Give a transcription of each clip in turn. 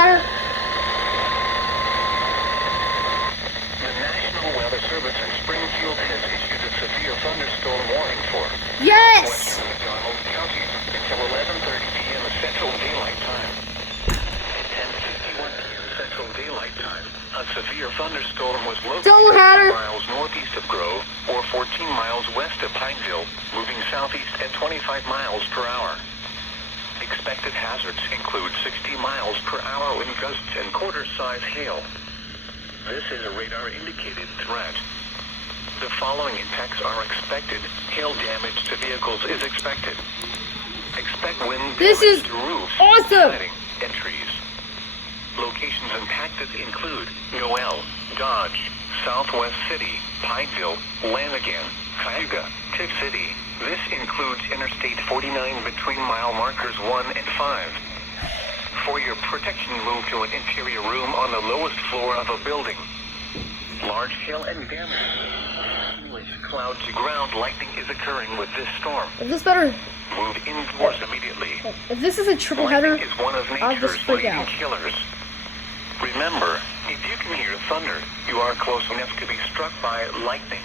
matter. The National Weather Service in Springfield has issued a severe thunderstorm warning for Yes! western McDonald County until 11:30 p.m. Central Daylight Time. At 10:51 p.m. Central Daylight Time, a severe thunderstorm was located Don't matter. 6 miles northeast of Grove or 14 miles west of Pineville, moving southeast at 25 miles per hour. Expected hazards include 60 miles per hour wind gusts and quarter-size hail. This is a radar-indicated threat. The following impacts are expected. Hail damage to vehicles is expected. Expect wind This damage is to roofs, awesome. siding, and trees. Locations impacted include Noel, Dodge, Southwest City, Pineville, Lanigan, Cayuga, Tiff City. This includes Interstate 49 between mile markers 1 and 5. For your protection, move to an interior room on the lowest floor of a building. Large hail and damage. Cloud to ground lightning is occurring with this storm. If this better, Move indoors immediately. if this is a triple header, Lightning is one of I'll nature's just freak leading out. killers. Remember, if you can hear thunder, you are close enough to be struck by lightning.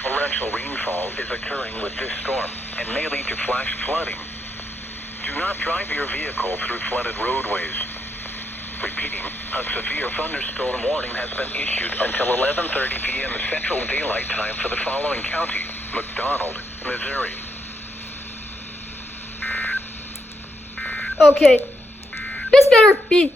Torrential rainfall is occurring with this storm and may lead to flash flooding. Do not drive your vehicle through flooded roadways. Repeating, a severe thunderstorm warning has been issued until 11:30 p.m. Central Daylight Time for the following county: McDonald, Missouri. Okay. This better be